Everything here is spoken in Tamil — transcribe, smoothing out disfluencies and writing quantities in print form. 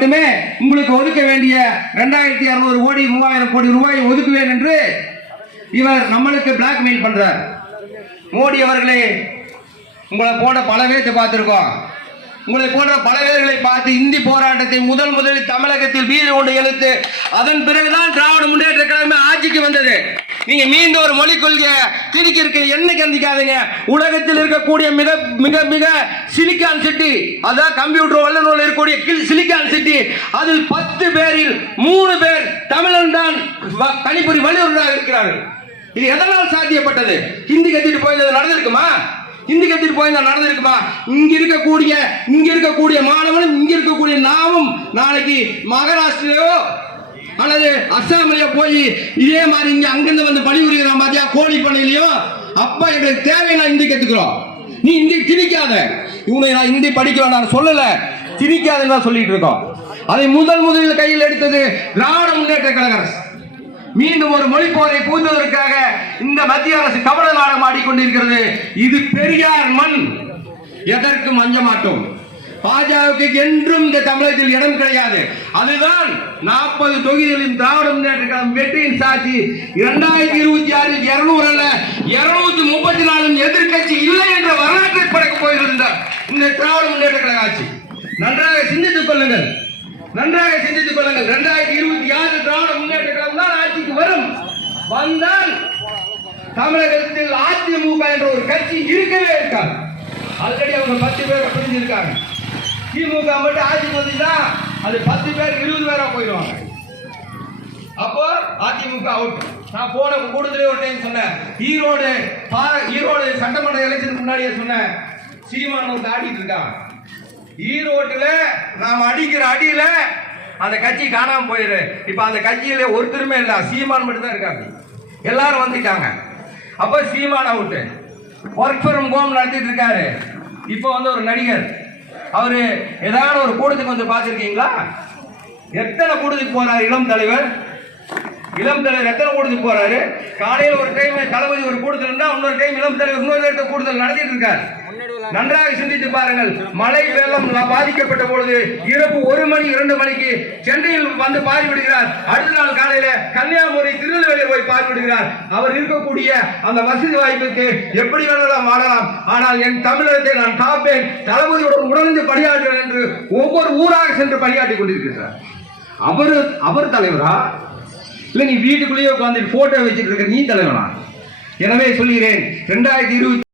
மட்டுமே உங்களுக்கு ஒதுக்க வேண்டிய 2600 கோடி 3000 கோடி ரூபாய் ஒதுக்குவேன் என்று இவர் நம்மளுக்கு பிளாக்மெயில் பண்றார். மோடி அவர்களே, உங்களை போன்ற பல பேர்த்தை பார்த்திருக்கோம். உங்களை போன்ற பல பேர்களை பார்த்து இந்தி போராட்டத்தை முதலில் தமிழகத்தில் வீடு கொண்டு எழுத்து அதன் பிறகுதான் திராவிட முன்னேற்ற கழகமே ஆட்சிக்கு வந்தது. நீங்க மீண்டும் ஒரு மொழிக் கொள்கையை திணிக்க இருக்க என்ன கண்டிக்காதீங்க. உலகத்தில் இருக்கக்கூடிய மிக மிக மிக சிலிக்கான் சிட்டி, அதான் கம்ப்யூட்டர் வல்லுநர்கள் இருக்கக்கூடிய சிலிக்கான் சிட்டி, அதில் 10 பேரில் 3 பேர் தமிழன் தான் கணிப்பொறி வல்லுநராக இருக்கிறார்கள். இது எதனால் சாத்தியப்பட்டது? ஹிந்தி கத்திட்டு போயிருந்தது நடந்திருக்குமா? ஹிந்தி கத்திட்டு போயிருந்தா நடந்திருக்குமா? இங்க இருக்கக்கூடிய மாணவனும் இங்க இருக்கக்கூடிய நாமும் நாளைக்கு மகாராஷ்டிரையோ அல்லது அஸ்ஸாமிலேயோ போய் இதே மாதிரி இங்க அங்கிருந்து வந்து பணிபுரிகிறோம் பாத்தியா, கோழி பண்ணையிலையோ. அப்ப எங்களுக்கு தேவையான ஹிந்தி கத்துக்கிறோம். நீ ஹிந்தி திணிக்காத. இவனை நான் ஹிந்தி படிக்க வேண்டாம் சொல்லல, திணிக்காதுன்னு தான் சொல்லிட்டு இருக்கோம். அதை முதலில் கையில் எடுத்தது திராவிட முன்னேற்ற கழக அரசு. மீண்டும் ஒரு மொழி போரை பூந்துவதற்காக இந்த மத்திய அரசு கபட நாடகம் ஆடிக்கொண்டிருக்கிறது. இது பெரியார் மண், எதற்கும் அஞ்ச மாட்டோம். பாஜகவுக்கு என்றும் இந்த தமிழகத்தில் இடம் கிடையாது. அதுதான் 40 தொகுதிகளின் திராவிட முன்னேற்ற கழகம் வெற்றியின் சாட்சி. 2026 200 அல்ல 234 எதிர்கட்சி இல்லை என்ற வரலாற்றை படைக்க போகின்ற இந்த திராவிட முன்னேற்ற கழக ஆட்சி. நன்றாக சிந்தித்துக் கொள்ளுங்கள். 2026 திராவிட முன்னேற்ற கழகம் தான் ஆட்சிக்கு வரும். வந்தால் தமிழகத்தில் அதிமுக என்ற ஒரு கட்சி இருக்கவே இருக்காது. ஆல்ரெடி அவங்க 10 பேர் பிரிஞ்சிருக்காங்க. திமுக மட்டும் ஆட்சிக்கு வந்துச்சுன்னா அது 10 பேர் 20 பேரா போயிடுவாங்க. அப்போ அதிமுக அவுட். நான் போன கூட்டத்திலே ஒரு டைம் சொன்னேன், ஈரோடு சட்டமன்ற எலெக்ஷனுக்கு முன்னாடியே சொன்னேன், சீமான் ஒரு ஆடிட்டு இருக்கான். ஈரோட்டுல நாம் அடிக்கிற அடியில அந்த கட்சி காணாம போயிரு. இப்ப அந்த கட்சியில ஒருத்தருமே இல்ல, சீமான் மட்டும் தான் இருக்காங்க. எல்லாரும் வந்துட்டாங்க. அப்ப சீமான் அவுட். ஒர்க் ஃப்ரம் ஹோம் நடத்திட்டு இருக்காரு. இப்ப வந்து ஒரு நடிகர், அவரு ஏதாவது ஒரு கூட்டத்துக்கு வந்து பார்த்திருக்கீங்களா? எத்தனை கூட்டத்துக்கு போறாரு இளம் தலைவர் எத்தனை கூட்டத்துக்கு போறாரு? காலையில் ஒரு டைம் தளபதி ஒரு கூட்டத்தில் இருந்தா, இன்னொரு டைம் இளம் தலைவர் இன்னொரு இடத்த கூட்டத்தில் நடத்திட்டு இருக்காரு. நன்றாக சிந்தித்து பாருங்கள். மழை வெள்ளம் பாதிக்கப்பட்ட பொழுது இரவு 1 மணி 2 மணிக்கு சென்னையில் வந்து பார்வையிடுகிறார். அடுத்த நாள் காலையில கன்னியாகுமரி திருநெல்வேலி போய் பார்வையிடுகிறார். அவர் இருக்கக்கூடிய அந்த வசதி வாய்ப்புக்கு எப்படி வேணாலும் வாழலாம், ஆனால் என் தமிழகத்தை நான் காப்பேன், தளபதியுடன் உடனே பணியாற்றுவேன் என்று ஒவ்வொரு ஊராக சென்று பணியாற்றி கொண்டிருக்கிறார். அவர் தலைவரா? இல்ல நீ வீட்டுக்குள்ளேயே உட்கார்ந்து போட்டோ வச்சிட்டு இருக்க நீ தலைவனா? எனவே சொல்கிறேன், 2020